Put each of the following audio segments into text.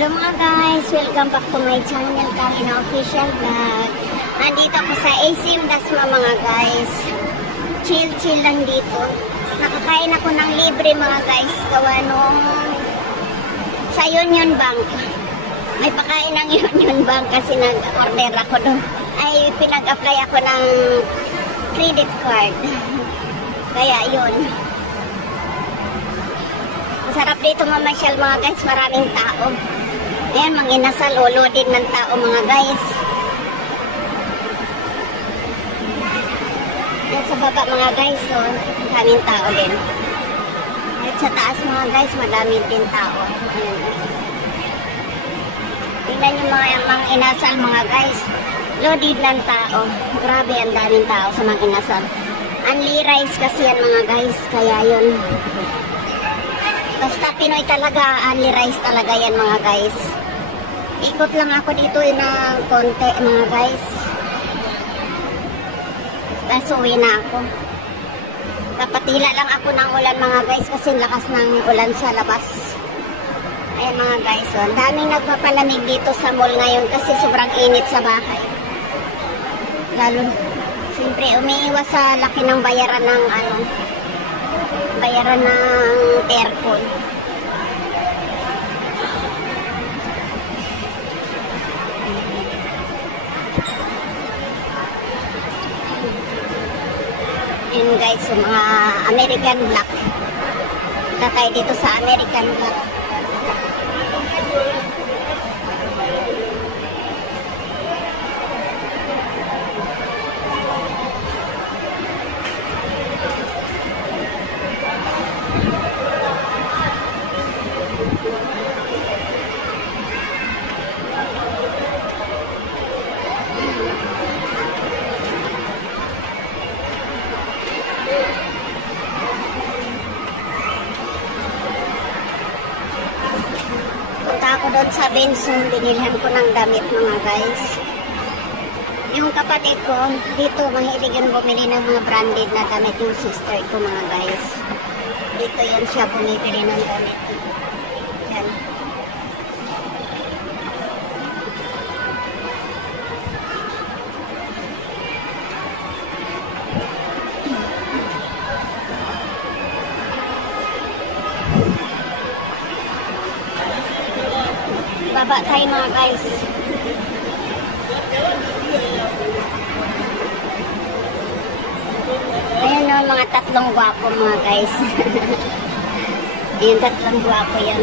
Hello mga guys! Welcome back to my channel, Karina Official Vlog. Nandito ako sa ASIM Dasma mga guys. Chill lang dito. Nakakain ako ng libre mga guys. Gawa nung sa Union Bank. May pakain ng Union Bank kasi nag-order ako doon. Ay pinag-apply ako ng credit card. Kaya yun. Masarap dito mamasyal mga guys. Maraming tao. Ayan, mga inasal, din ng tao mga guys. Ayan sa baba mga guys, so, daming tao din. At sa taas mga guys, madami din tao. Ayan. Tingnan nyo mga inasal mga guys. Loaded ng tao. Grabe, ang daming tao sa mga inasal. Only rice kasi yan mga guys, kaya yun. Basta Pinoy talaga, only rice talaga yan mga guys. Ikot lang ako dito ng konti mga guys. Tapos uwi na ako. Kapatila lang ako ng ulan mga guys kasi lakas ng ulan sa labas. Ayan mga guys, so, ang daming nagpapalamig dito sa mall ngayon kasi sobrang init sa bahay. Lalo, siyempre umiiwas sa laki ng bayaran ng bayaran ng aircon. Yun guys, yung mga American Black. Tatay dito sa American Black. Ako doon sa Benson, binilhan ko ng damit mga guys. Yung kapatid ko, dito mahilig yun bumili ng mga branded na damit yung sister ko mga guys. Dito yun siya bumibili ng damit. Yan. Baba tayo mga guys. Ayan o, mga tatlong gwapo mga guys. Ayan, tatlong gwapo yan.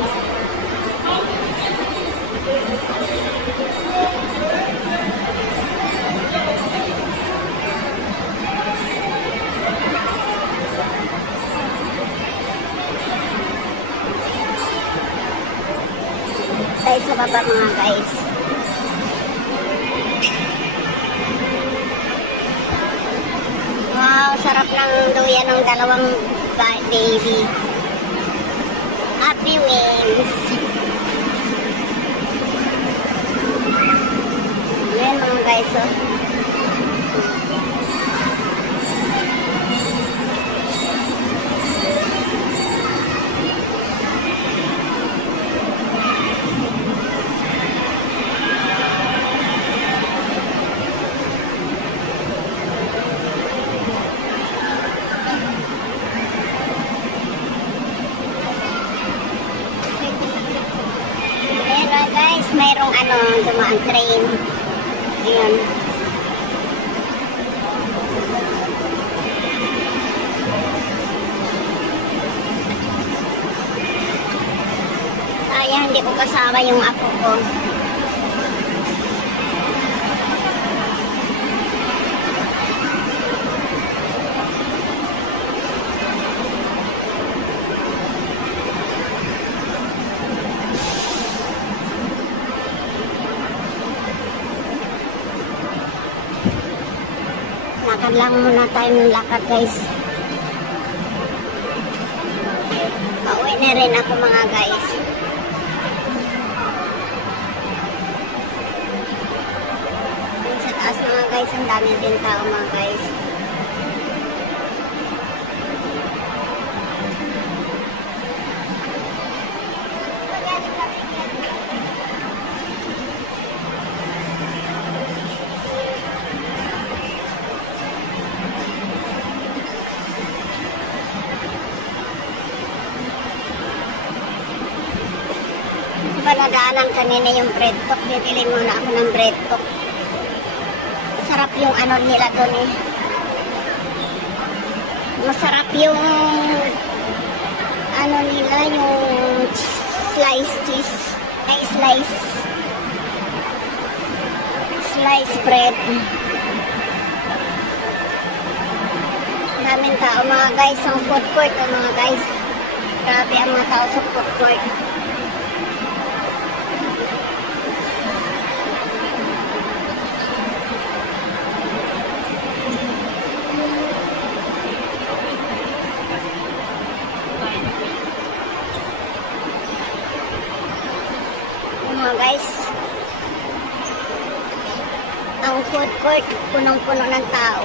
Tayo sa baba mga guys. Wow, sarap ng luya ng dalawang baby. Happy wings. Ayan mga guys, oh. Guys, mayroong dumaan train. Ayan. Sayang hindi ko kasama yung apo ko. Lakad lang muna tayo ng lakad guys. Pauwi na rin ako mga guys. Sa taas mga guys, ang dami din tao mga guys. nadaanan kanina yung bread talk. Bibili muna ako ng bread talk. Sarap yung ano nila doon eh. Masarap yung ano nila, yung slice cheese. Ay, slice bread. Daming tao mga guys sa food court mga guys. Grabe ang mga tao sa food court. Mga guys, ang food court punong-puno ng tao.